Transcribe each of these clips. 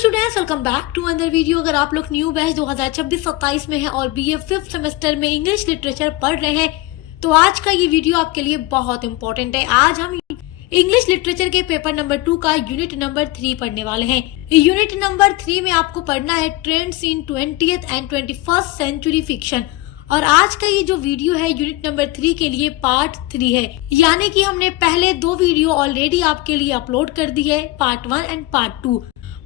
Students, welcome back to another video. अगर आप लोग न्यू बैच 2026-27 में हैं और बीए 5th सेमेस्टर में इंग्लिश लिटरेचर पढ़ रहे हैं तो आज का ये वीडियो आपके लिए बहुत इंपॉर्टेंट है। आज हम इंग्लिश लिटरेचर के पेपर नंबर 2 का यूनिट नंबर 3 पढ़ने वाले हैं। यूनिट नंबर 3 में आपको पढ़ना है trends in 20th and 21st century fiction. और आज का ये जो वीडियो है यूनिट नंबर 3 के लिए पार्ट 3 है, यानी कि हमने पहले 2 वीडियो ऑलरेडी आपके लिए अपलोड कर दी है, पार्ट 1 एंड पार्ट 2।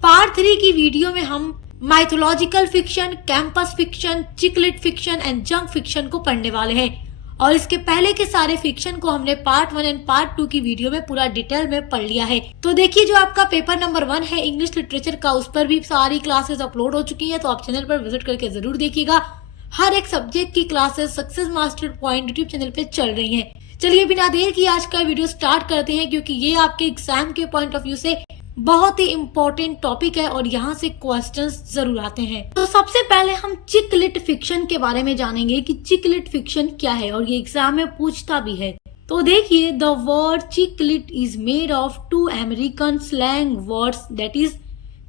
पार्ट 3 की वीडियो में हम mythological fiction, campus fiction, chick lit fiction and junk fiction को पढ़ने वाले हैं। और इसके पहले के सारे फिक्शन को हमने पार्ट 1 एंड पार्ट 2 की वीडियो में पूरा डिटेल में पढ़ लिया है। तो देखिए, जो आपका पेपर नंबर 1 है इंग्लिश लिटरेचर का, उस पर भी सारी क्लासेस अपलोड हो चुकी है, तो आप चैनल पर विजिट करके जरूर देखिएगा। हर एक सब्जेक्ट की classes success master point YouTube channel पे चल रही हैं। चलिए बिना देर की आज का वीडियो स्टार्ट करते हैं, क्योंकि ये आपके एग्जाम के पॉइंट ऑफ व्यू से बहुत ही इम्पोर्टेंट टॉपिक है और यहाँ से क्वेश्चंस जरूर आते हैं। तो सबसे पहले हम चिकलिट फिक्शन के बारे में जानेंगे कि चिकलिट फिक्शन क्या है, और ये एग्जाम में पूछता भी है। तो देखिए, the word chick lit is made of 2 American slang words, that is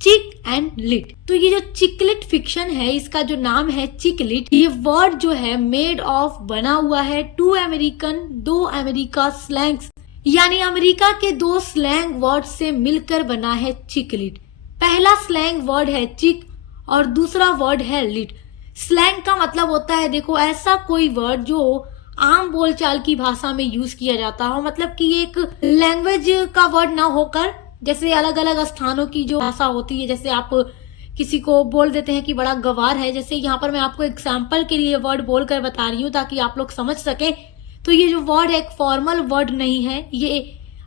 चिक एंड लिट। तो ये जो चिकलिट फिक्शन है, इसका जो नाम है चिकलिट, ये वर्ड जो है मेड ऑफ बना हुआ है 2 अमेरिका स्लैंग्स, यानी अमेरिका के 2 स्लैंग वर्ड से मिलकर बना है चिकलिट। पहला स्लैंग वर्ड है चिक और दूसरा वर्ड है लिट। स्लैंग का मतलब होता है, देखो, ऐसा कोई वर्ड जो आम बोलचाल की भाषा में यूज किया जाता हो, मतलब कि एक लैंग्वेज का वर्ड ना होकर, जैसे अलग अलग स्थानों की जो भाषा होती है, जैसे आप किसी को बोल देते हैं कि बड़ा गवार है, जैसे यहाँ पर मैं आपको एग्जाम्पल के लिए वर्ड बोलकर बता रही हूँ ताकि आप लोग समझ सके। तो ये जो वर्ड है एक फॉर्मल वर्ड नहीं है, ये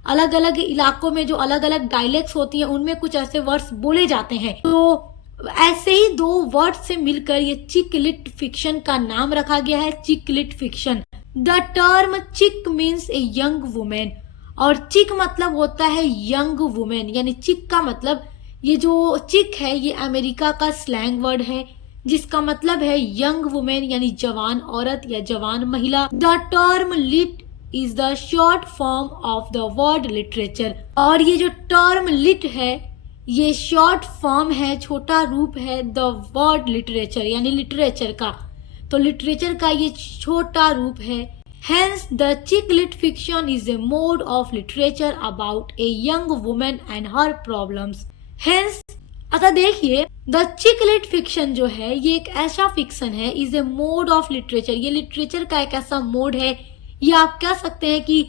अलग अलग इलाकों में जो अलग अलग डायलेक्ट्स होती हैं उनमें कुछ ऐसे वर्ड्स बोले जाते हैं। तो ऐसे ही 2 वर्ड से मिलकर ये चिकलिट फिक्शन का नाम रखा गया है, चिकलिट फिक्शन। द टर्म चिक मीन्स ए यंग वुमेन, और चिक मतलब होता है यंग वुमेन, यानी चिक का मतलब, ये जो चिक है ये अमेरिका का स्लैंग वर्ड है जिसका मतलब है यंग वुमेन, यानी जवान औरत या जवान महिला। The term lit is the short form of the word literature, और ये जो टर्म लिट है ये शॉर्ट फॉर्म है, छोटा रूप है द वर्ड लिटरेचर, यानी लिटरेचर का। तो लिटरेचर का ये छोटा रूप है। Hence, the chicklit fiction is a mode of literature about a young woman and her problems. Hence, अगर देखिए, द चिकलिट फिक्शन जो है ये एक ऐसा फिक्शन है, is a mode of literature, ये लिटरेचर का एक ऐसा मोड है, या आप कह सकते हैं कि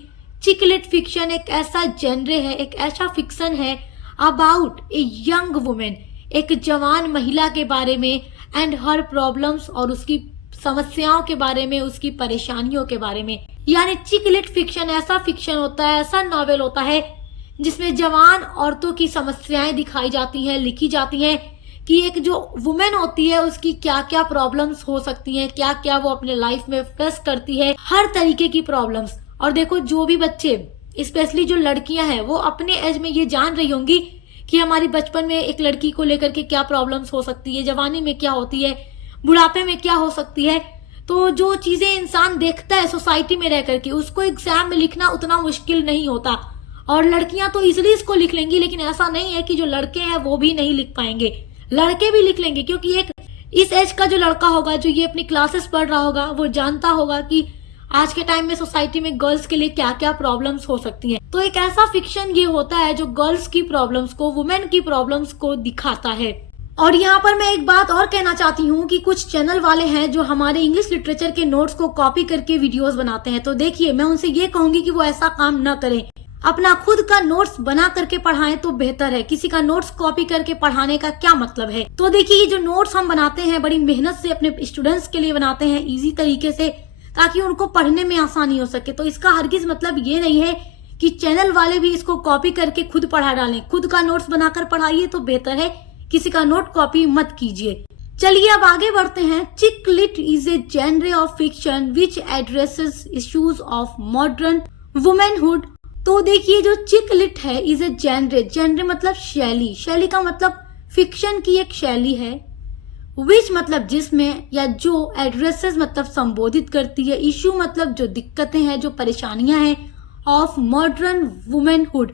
चिकलिट फिक्शन एक ऐसा जेनरे है, एक ऐसा फिक्शन है अबाउट ए यंग वुमेन, एक जवान महिला के बारे में, एंड हर प्रॉब्लम्स, और उसकी समस्याओं के बारे में, उसकी परेशानियों के बारे में। यानी चिकलिट फिक्शन ऐसा फिक्शन होता है, ऐसा नॉवेल होता है जिसमें जवान औरतों की समस्याएं दिखाई जाती हैं, लिखी जाती हैं कि एक जो वुमेन होती है उसकी क्या क्या प्रॉब्लम्स हो सकती हैं, क्या क्या वो अपने लाइफ में फेस करती है, हर तरीके की प्रॉब्लम्स। और देखो, जो भी बच्चे, स्पेशली जो लड़कियां हैं, वो अपने एज में ये जान रही होंगी कि हमारी बचपन में एक लड़की को लेकर के क्या प्रॉब्लम्स हो सकती है, जवानी में क्या होती है, बुढ़ापे में क्या हो सकती है। तो जो चीजें इंसान देखता है सोसाइटी में रह करके, उसको एग्जाम में लिखना उतना मुश्किल नहीं होता, और लड़कियां तो इजीली इसको लिख लेंगी। लेकिन ऐसा नहीं है कि जो लड़के हैं वो भी नहीं लिख पाएंगे, लड़के भी लिख लेंगे, क्योंकि एक इस एज का जो लड़का होगा जो ये अपनी क्लासेस पढ़ रहा होगा, वो जानता होगा कि आज के टाइम में सोसाइटी में गर्ल्स के लिए क्या क्या प्रॉब्लम्स हो सकती हैं। तो एक ऐसा फिक्शन ये होता है जो गर्ल्स की प्रॉब्लम्स को, वुमेन की प्रॉब्लम्स को दिखाता है। और यहाँ पर मैं एक बात और कहना चाहती हूँ कि कुछ चैनल वाले हैं जो हमारे इंग्लिश लिटरेचर के नोट्स को कॉपी करके वीडियोस बनाते हैं। तो देखिए, मैं उनसे ये कहूंगी कि वो ऐसा काम न करें, अपना खुद का नोट्स बना करके पढ़ाएं तो बेहतर है। किसी का नोट्स कॉपी करके पढ़ाने का क्या मतलब है। तो देखिए, ये जो नोट्स हम बनाते हैं बड़ी मेहनत से अपने स्टूडेंट्स के लिए बनाते हैं, इजी तरीके से, ताकि उनको पढ़ने में आसानी हो सके। तो इसका हरगिज मतलब ये नहीं है कि चैनल वाले भी इसको कॉपी करके खुद पढ़ा डालें। खुद का नोट्स बनाकर पढ़ाइए तो बेहतर है, किसी का नोट कॉपी मत कीजिए। चलिए अब आगे बढ़ते हैं। Chick lit is a genre of fiction which addresses issues of modern womanhood. तो देखिए, जो चिकलिट है इज ए जेनरे, जेनरे मतलब शैली, शैली का मतलब फिक्शन की एक शैली है, विच मतलब जिसमें, या जो, एड्रेसेस मतलब संबोधित करती है, इशू मतलब जो दिक्कतें हैं, जो परेशानियां हैं, ऑफ मॉडर्न वुमेनहुड,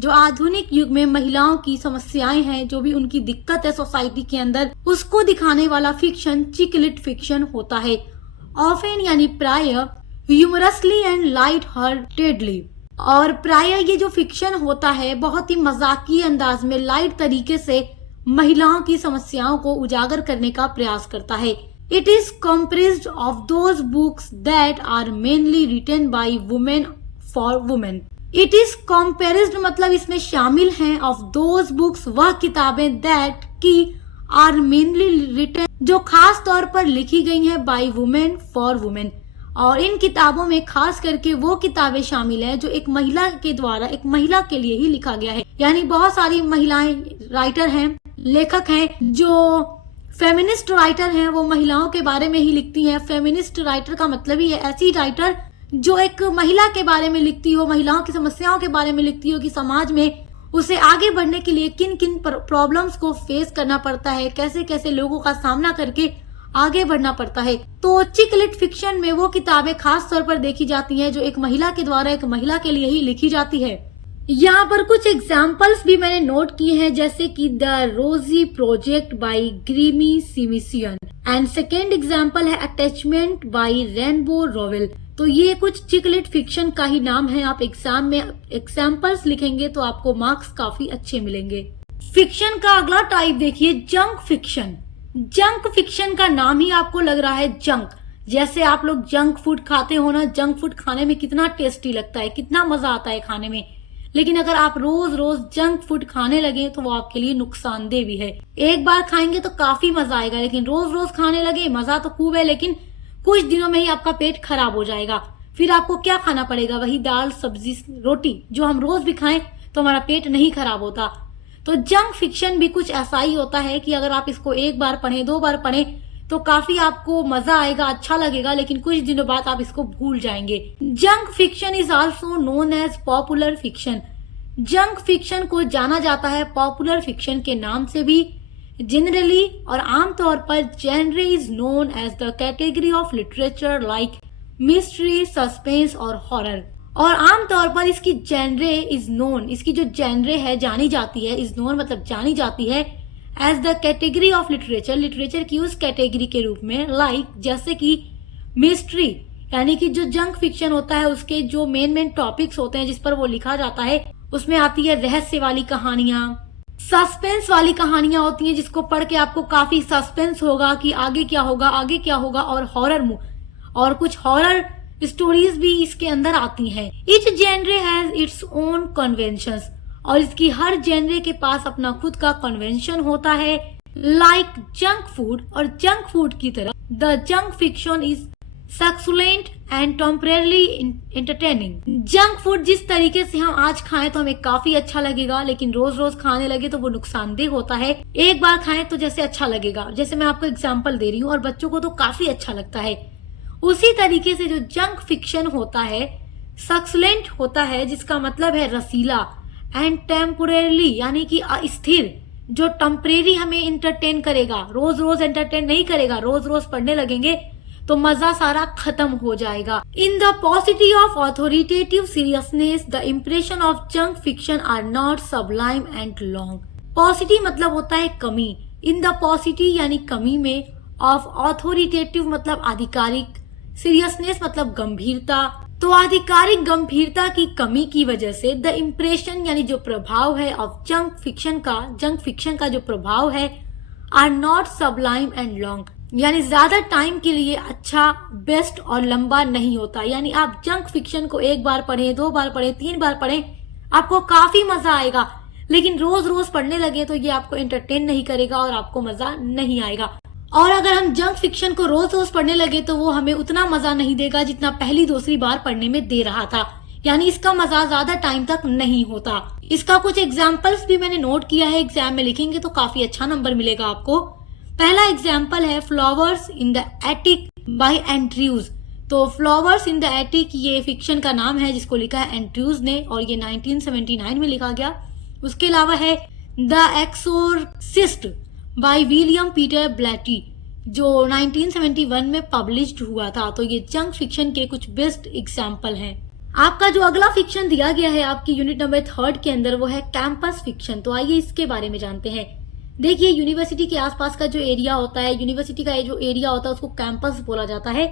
जो आधुनिक युग में महिलाओं की समस्याएं हैं, जो भी उनकी दिक्कत है सोसाइटी के अंदर, उसको दिखाने वाला फिक्शन चिक-लिट फिक्शन होता है। ऑफन यानी प्राय, ह्यूमरसली एंड लाइट हार्टेडली, और प्राय ये जो फिक्शन होता है बहुत ही मजाकिया अंदाज में लाइट तरीके से महिलाओं की समस्याओं को उजागर करने का प्रयास करता है। It is comprised of those books that are mainly written by women for women. It is comprised मतलब इसमें शामिल हैं of those books, वह किताबें that की are mainly written, जो खास तौर पर लिखी गई हैं by women for women, और इन किताबों में खास करके वो किताबें शामिल हैं जो एक महिला के द्वारा एक महिला के लिए ही लिखा गया है। यानी बहुत सारी महिलाएं राइटर हैं, लेखक हैं, जो फेमिनिस्ट राइटर हैं, वो महिलाओं के बारे में ही लिखती हैं। फेमिनिस्ट राइटर का मतलब ही है ऐसी राइटर जो एक महिला के बारे में लिखती हो, महिलाओं की समस्याओं के बारे में लिखती हो कि समाज में उसे आगे बढ़ने के लिए किन किन प्रॉब्लम्स को फेस करना पड़ता है, कैसे कैसे लोगों का सामना करके आगे बढ़ना पड़ता है। तो चिक-लिट फिक्शन में वो किताबें खास तौर पर देखी जाती हैं जो एक महिला के द्वारा एक महिला के लिए ही लिखी जाती है। यहाँ पर कुछ एग्जाम्पल्स भी मैंने नोट किए हैं, जैसे कि the Rosie project by Graeme Simsion, and second example है अटैचमेंट बाय रेनबो रॉवेल। तो ये कुछ चिक-लिट फिक्शन का ही नाम है। आप एग्जाम में एग्जाम्पल्स लिखेंगे तो आपको मार्क्स काफी अच्छे मिलेंगे। फिक्शन का अगला टाइप देखिए, जंक फिक्शन। जंक फिक्शन का नाम ही आपको लग रहा है जंक, जैसे आप लोग जंक फूड खाते हो ना, जंक फूड खाने में कितना टेस्टी लगता है, कितना मजा आता है खाने में। लेकिन अगर आप रोज रोज जंक फूड खाने लगे तो वो आपके लिए नुकसानदेह भी है। एक बार खाएंगे तो काफी मजा आएगा, लेकिन रोज रोज खाने लगे मजा तो खूब है, लेकिन कुछ दिनों में ही आपका पेट खराब हो जाएगा। फिर आपको क्या खाना पड़ेगा, वही दाल सब्जी रोटी जो हम रोज भी खाएं तो हमारा पेट नहीं खराब होता। तो जंक फिक्शन भी कुछ ऐसा ही होता है कि अगर आप इसको एक बार पढ़ें, दो बार पढ़ें तो काफी आपको मजा आएगा, अच्छा लगेगा, लेकिन कुछ दिनों बाद आप इसको भूल जाएंगे। Junk fiction is also known as popular fiction. Junk fiction को जाना जाता है पॉपुलर फिक्शन के नाम से भी। जनरली और आमतौर पर genre is known as the category of literature like mystery, suspense और हॉरर। और आमतौर पर इसकी जेनरे इज नोन, इसकी जो जेनरे है जानी जाती है, इज नोन मतलब जानी जाती है as the category of literature, literature की उस कैटेगरी के रूप में, लाइक जैसे कि मिस्ट्री, यानी कि जो जंक फिक्शन होता है उसके जो मेन टॉपिक्स होते हैं जिस पर वो लिखा जाता है उसमें आती है रहस्य वाली कहानियां, सस्पेंस वाली कहानियां होती हैं जिसको पढ़ के आपको काफी सस्पेंस होगा कि आगे क्या होगा, आगे क्या होगा, और हॉरर और कुछ हॉरर स्टोरीज भी इसके अंदर आती हैं। Each genre has its own conventions, और इसकी हर जेनरे के पास अपना खुद का कन्वेंशन होता है। लाइक जंक फूड, और जंक फूड की तरह the junk fiction is succulent and temporarily entertaining. Junk food जिस तरीके से हम आज खाएं तो हमें काफी अच्छा लगेगा, लेकिन रोज रोज खाने लगे तो वो नुकसानदेह होता है। एक बार खाएं तो जैसे अच्छा लगेगा, जैसे मैं आपको एग्जांपल दे रही हूँ, और बच्चों को तो काफी अच्छा लगता है। उसी तरीके से जो जंक फिक्शन होता है सक्सुलेंट होता है, जिसका मतलब है रसीला, एंड टेम्पोरेरली यानी कि अस्थिर, जो टेम्परेरी हमें इंटरटेन करेगा, रोज रोज एंटरटेन नहीं करेगा। रोज रोज पढ़ने लगेंगे तो मजा सारा खत्म हो जाएगा। In the paucity of authoritative seriousness the impression of junk fiction are not sublime and long. Paucity मतलब होता है कमी, इन द पॉसिटी यानी कमी में, ऑफ ऑथोरिटेटिव मतलब आधिकारिक, सीरियसनेस मतलब गंभीरता। तो आधिकारिक गंभीरता की कमी की वजह से द इम्प्रेशन यानी जो प्रभाव है ऑफ जंक फिक्शन का जो प्रभाव है, are not sublime and long, यानी ज्यादा टाइम के लिए अच्छा, बेस्ट और लंबा नहीं होता। यानी आप जंक फिक्शन को एक बार पढ़ें, दो बार पढ़ें, तीन बार पढ़ें, आपको काफी मजा आएगा, लेकिन रोज रोज पढ़ने लगे तो ये आपको एंटरटेन नहीं करेगा और आपको मजा नहीं आएगा। और अगर हम जंक फिक्शन को रोज रोज पढ़ने लगे तो वो हमें उतना मजा नहीं देगा जितना पहली दूसरी बार पढ़ने में दे रहा था, यानी इसका मजा ज्यादा टाइम तक नहीं होता। इसका कुछ एग्जाम्पल्स भी मैंने नोट किया है, एग्जाम में लिखेंगे तो काफी अच्छा नंबर मिलेगा आपको। पहला एग्जाम्पल है flowers in the attic by Andrews. तो फ्लावर्स इन द एटिक ये फिक्शन का नाम है जिसको लिखा है एंड्रयूज ने, और ये 1979 में लिखा गया। उसके अलावा है द एक्सोर्सिस्ट बाय विलियम पीटर ब्लैटी, जो 1971 में पब्लिश्ड हुआ था। तो ये जंक फिक्शन के कुछ बेस्ट एग्जाम्पल हैं। आपका जो अगला फिक्शन दिया गया है आपकी यूनिट नंबर 3 के अंदर वो है कैंपस फिक्शन। तो आइए इसके बारे में जानते हैं। देखिए, यूनिवर्सिटी के आसपास का जो एरिया होता है, यूनिवर्सिटी का जो एरिया होता है उसको कैंपस बोला जाता है।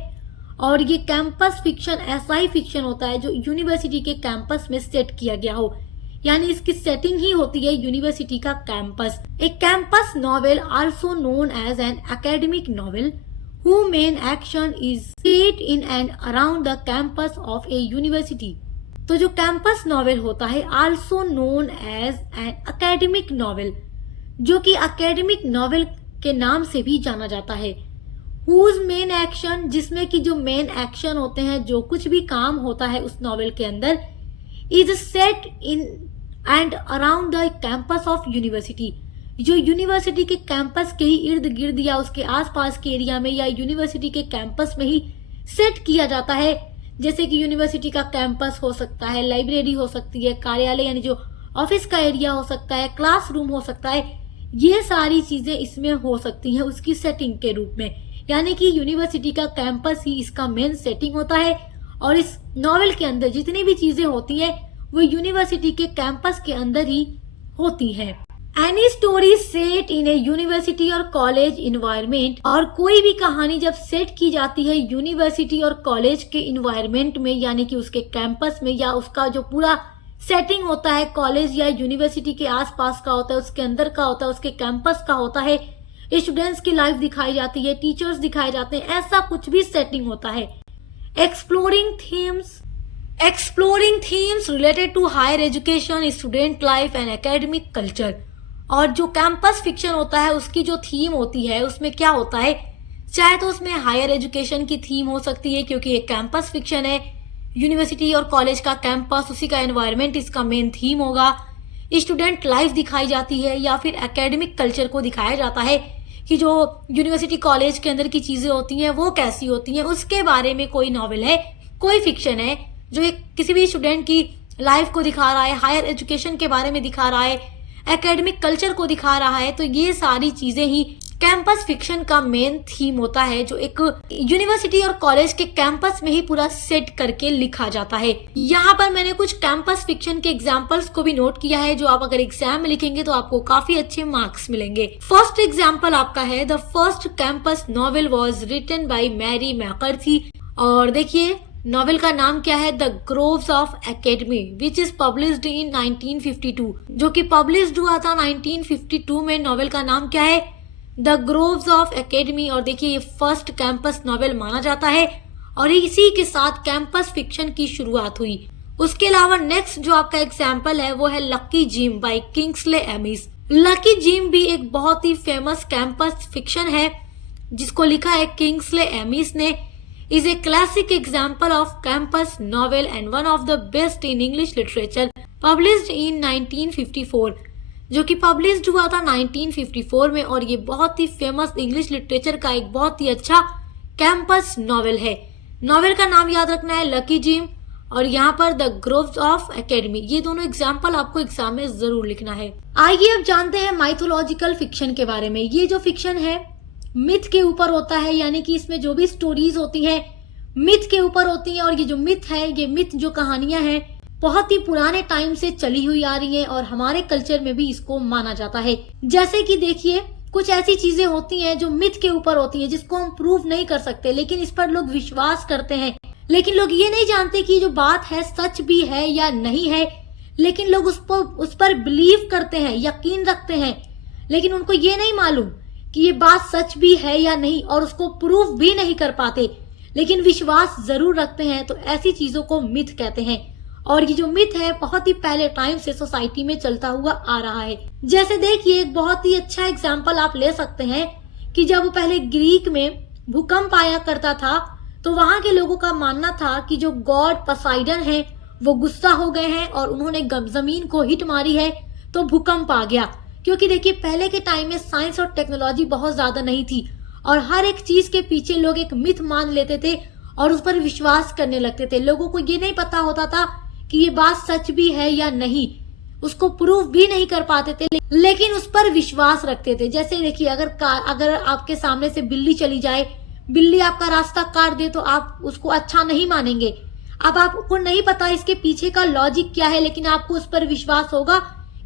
और ये कैंपस फिक्शन ऐसा ही फिक्शन होता है जो यूनिवर्सिटी के कैंपस में सेट किया गया हो, यानी इसकी सेटिंग ही होती है यूनिवर्सिटी का कैंपस। एक campus novel also known as an academic novel whose main action is set in and around the campus of a university। तो जो कैंपस नॉवेल होता है also known as an academic novel, जो कि academic novel के नाम से भी जाना जाता है। whose main action, जिसमें कि जो मेन एक्शन होते हैं, जो कुछ भी काम होता है उस नॉवेल के अंदर, is set in and around the campus of university, जो यूनिवर्सिटी के कैंपस के ही इर्द गिर्द या उसके आसपास के एरिया में या यूनिवर्सिटी के कैंपस में ही सेट किया जाता है। जैसे कि यूनिवर्सिटी का कैंपस हो सकता है, लाइब्रेरी हो सकती है, कार्यालय यानी जो ऑफिस का एरिया हो सकता है, क्लासरूम हो सकता है, ये सारी चीजें इसमें हो सकती हैं उसकी सेटिंग के रूप में। यानी कि यूनिवर्सिटी का कैंपस ही इसका मेन सेटिंग होता है और इस नॉवेल के अंदर जितनी भी चीजें होती हैं वो यूनिवर्सिटी के कैंपस के अंदर ही होती हैं। एनी स्टोरी सेट इन ए यूनिवर्सिटी और कॉलेज इन्वायरमेंट, और कोई भी कहानी जब सेट की जाती है यूनिवर्सिटी और कॉलेज के इन्वायरमेंट में, यानी कि उसके कैंपस में, या उसका जो पूरा सेटिंग होता है कॉलेज या यूनिवर्सिटी के आसपास का होता है, उसके अंदर का होता है, उसके कैंपस का होता है, स्टूडेंट्स की लाइफ दिखाई जाती है, टीचर्स दिखाए जाते हैं, ऐसा कुछ भी सेटिंग होता है। Exploring themes related to higher education, student life and academic culture. और जो कैंपस फिक्शन होता है उसकी जो थीम होती है उसमें क्या होता है, चाहे तो उसमें हायर एजुकेशन की थीम हो सकती है क्योंकि एक कैंपस फिक्शन है, यूनिवर्सिटी और कॉलेज का कैंपस, उसी का एनवायरनमेंट इसका मेन थीम होगा। स्टूडेंट लाइफ दिखाई जाती है या फिर एकेडमिक कल्चर को दिखाया जाता है कि जो यूनिवर्सिटी कॉलेज के अंदर की चीजें होती हैं वो कैसी होती हैं, उसके बारे में कोई नॉवेल है, कोई फिक्शन है जो एक किसी भी स्टूडेंट की लाइफ को दिखा रहा है, हायर एजुकेशन के बारे में दिखा रहा है, एकेडमिक कल्चर को दिखा रहा है। तो ये सारी चीजें ही कैंपस फिक्शन का मेन थीम होता है जो एक यूनिवर्सिटी और कॉलेज के कैंपस में ही पूरा सेट करके लिखा जाता है। यहाँ पर मैंने कुछ कैंपस फिक्शन के एग्जाम्पल्स को भी नोट किया है जो आप अगर एग्जाम में लिखेंगे तो आपको काफी अच्छे मार्क्स मिलेंगे। फर्स्ट एग्जाम्पल आपका है, the first campus novel was written by Mary McCarthy. और देखिए नॉवेल का नाम क्या है, the groves of academe, which is published in 1952, जो कि पब्लिश्ड हुआ था 1952 में। नॉवेल का नाम क्या है, द ग्रोव्स ऑफ एकेडमी। और देखिए ये फर्स्ट कैंपस नॉवेल माना जाता है और इसी के साथ कैंपस फिक्शन की शुरुआत हुई। उसके अलावा नेक्स्ट जो आपका एग्जाम्पल है वो है Lucky Jim by Kingsley Amis. Lucky Jim भी एक बहुत ही फेमस कैंपस फिक्शन है जिसको लिखा है किंग्सले एमिस ने। is a classic example of campus novel and one of the best in English literature, published in 1954, जो कि पब्लिश्ड हुआ था 1954 में। और ये बहुत ही फेमस इंग्लिश लिटरेचर का एक बहुत ही अच्छा कैंपस नॉवेल है। नॉवेल का नाम याद रखना है लकी जिम और यहाँ पर द ग्रोव्स ऑफ एकेडमी। ये दोनों एग्जाम्पल आपको एग्जाम में जरूर लिखना है। आइए अब जानते हैं माइथोलॉजिकल फिक्शन के बारे में। ये जो फिक्शन है मिथ के ऊपर होता है, यानी कि इसमें जो भी स्टोरीज होती हैं मिथ के ऊपर होती हैं। और ये जो मिथ है, ये मिथ जो कहानियां हैं बहुत ही पुराने टाइम से चली हुई आ रही हैं और हमारे कल्चर में भी इसको माना जाता है। जैसे कि देखिए कुछ ऐसी चीजें होती हैं जो मिथ के ऊपर होती हैं जिसको हम प्रूव नहीं कर सकते, लेकिन इस पर लोग विश्वास करते हैं। लेकिन लोग ये नहीं जानते कि जो बात है सच भी है या नहीं है, लेकिन लोग उस पर बिलीव करते हैं, यकीन रखते हैं, लेकिन उनको ये नहीं मालूम कि ये बात सच भी है या नहीं और उसको प्रूफ भी नहीं कर पाते, लेकिन विश्वास जरूर रखते हैं। तो ऐसी चीजों को मिथ कहते हैं। और ये जो मिथ है बहुत ही पहले टाइम से सोसाइटी में चलता हुआ आ रहा है। जैसे देखिए एक बहुत ही अच्छा एग्जाम्पल आप ले सकते हैं कि जब पहले ग्रीक में भूकंप आया करता था तो वहां के लोगों का मानना था कि जो गॉड पोसाइडन है वो गुस्सा हो गए हैं और उन्होंने जमीन को हिट मारी है तो भूकंप आ गया। क्योंकि देखिए पहले के टाइम में साइंस और टेक्नोलॉजी बहुत ज्यादा नहीं थी और हर एक चीज के पीछे लोग एक मिथ मान लेते थे और उस पर विश्वास करने लगते थे। लोगों को ये नहीं पता होता था कि ये बात सच भी है या नहीं, उसको प्रूफ भी नहीं कर पाते थे, लेकिन उस पर विश्वास रखते थे। जैसे देखिए अगर आपके सामने से बिल्ली चली जाए, बिल्ली आपका रास्ता काट दे तो आप उसको अच्छा नहीं मानेंगे। अब आपको नहीं पता इसके पीछे का लॉजिक क्या है, लेकिन आपको उस पर विश्वास होगा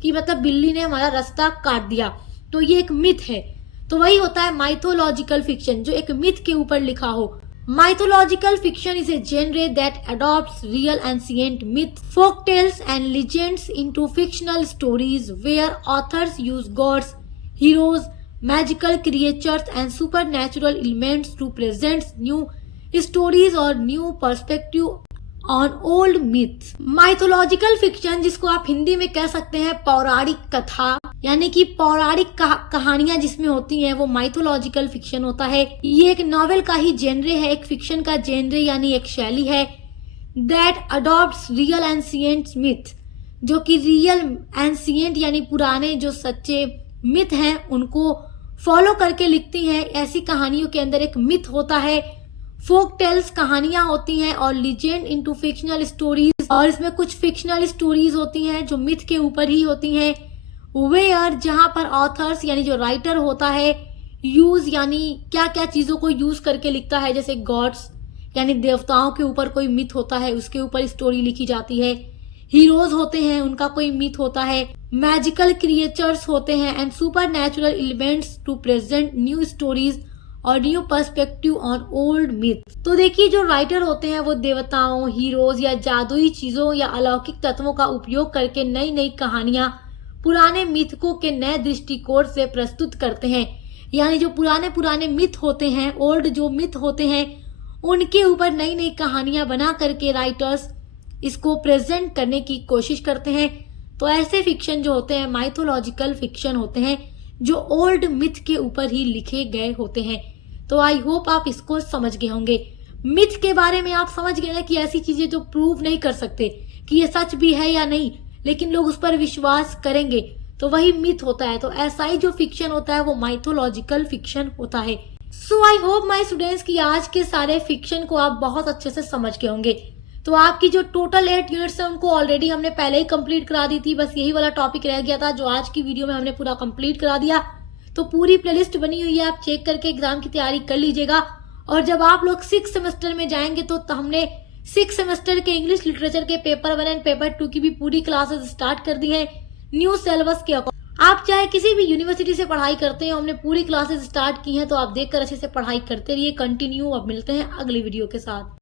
कि मतलब बिल्ली ने हमारा रास्ता काट दिया, तो ये एक मिथ है। तो वही होता है माइथोलॉजिकल फिक्शन, जो एक मिथ के ऊपर लिखा हो। Mythological fiction is a genre that adopts real ancient myths, folk tales and legends into fictional stories where authors use gods, heroes, magical creatures and supernatural elements to present new stories or new perspective on old myths. Mythological fiction, जिसको आप हिंदी में कह सकते हैं पौराणिक कथा, यानी कि पौराणिक कहानियां जिसमें होती हैं, वो माइथोलॉजिकल फिक्शन होता है। ये एक नॉवेल का ही जेनरे है, एक फिक्शन का जेनरे यानी एक शैली है। That adopts real ancient myth, जो कि रियल एंशिएंट यानी पुराने जो सच्चे मिथ हैं उनको फॉलो करके लिखती हैं। ऐसी कहानियों के अंदर एक मिथ होता है। फोक टेल्स कहानियां होती हैं और लीजेंड इनटू फिक्शनल स्टोरीज, और इसमें कुछ फिक्शनल स्टोरीज होती हैं जो मिथ के ऊपर ही होती हैं। वेयर, जहां पर ऑथर्स यानी जो राइटर होता है, यूज यानी क्या क्या चीजों को यूज करके लिखता है, जैसे गॉड्स यानी देवताओं के ऊपर कोई मिथ होता है, उसके ऊपर स्टोरी लिखी जाती है। हीरोज होते हैं, उनका कोई मिथ होता है। मैजिकल क्रिएचर्स होते हैं and super natural elements to present new stories और new perspective on old myth. तो देखिए, जो राइटर होते हैं वो देवताओं, हीरोज या जादुई चीजों या अलौकिक तत्वों का उपयोग करके नई नई कहानियां पुराने मिथकों के नए दृष्टिकोण से प्रस्तुत करते हैं। यानी जो पुराने मिथ होते हैं, ओल्ड जो मिथ होते हैं, उनके ऊपर नई नई कहानियां बना करके राइटर्स इसको प्रेजेंट करने की कोशिश करते हैं। तो ऐसे फिक्शन जो होते हैं माइथोलॉजिकल फिक्शन होते हैं, जो ओल्ड मिथ के ऊपर ही लिखे गए होते हैं। तो आई होप आप इसको समझ गए होंगे। मिथ के बारे में आप समझ गए ना कि ऐसी चीजें जो प्रूव नहीं कर सकते कि ये सच भी है या नहीं, लेकिन लोग उस पर विश्वास करेंगे, तो वही मिथ होता है। तो ऐसा ही जो फिक्शन होता है वो माइथोलॉजिकल फिक्शन होता है। सो आई होप माय स्टूडेंट्स कि आज के सारे फिक्शन को आप बहुत अच्छे से समझ गए होंगे। तो आपकी जो टोटल 8 यूनिट्स है उनको ऑलरेडी हमने पहले ही कंप्लीट करा दी थी, बस यही वाला टॉपिक रह गया था जो आज की वीडियो में हमने पूरा कंप्लीट करा दिया। तो पूरी प्लेलिस्ट बनी हुई है, आप चेक करके एग्जाम की तैयारी कर लीजिएगा। और जब आप लोग 6 सेमेस्टर में जाएंगे तो हमने 6 सेमेस्टर के इंग्लिश लिटरेचर के पेपर 1 एंड पेपर 2 की भी पूरी क्लासेस स्टार्ट कर दी है न्यू सिलेबस के अकॉर्डिंग। आप चाहे किसी भी यूनिवर्सिटी से पढ़ाई करते हैं, हमने पूरी क्लासेस स्टार्ट की हैं, तो आप देखकर अच्छे से पढ़ाई करते रहिए कंटिन्यू। अब मिलते हैं अगली वीडियो के साथ।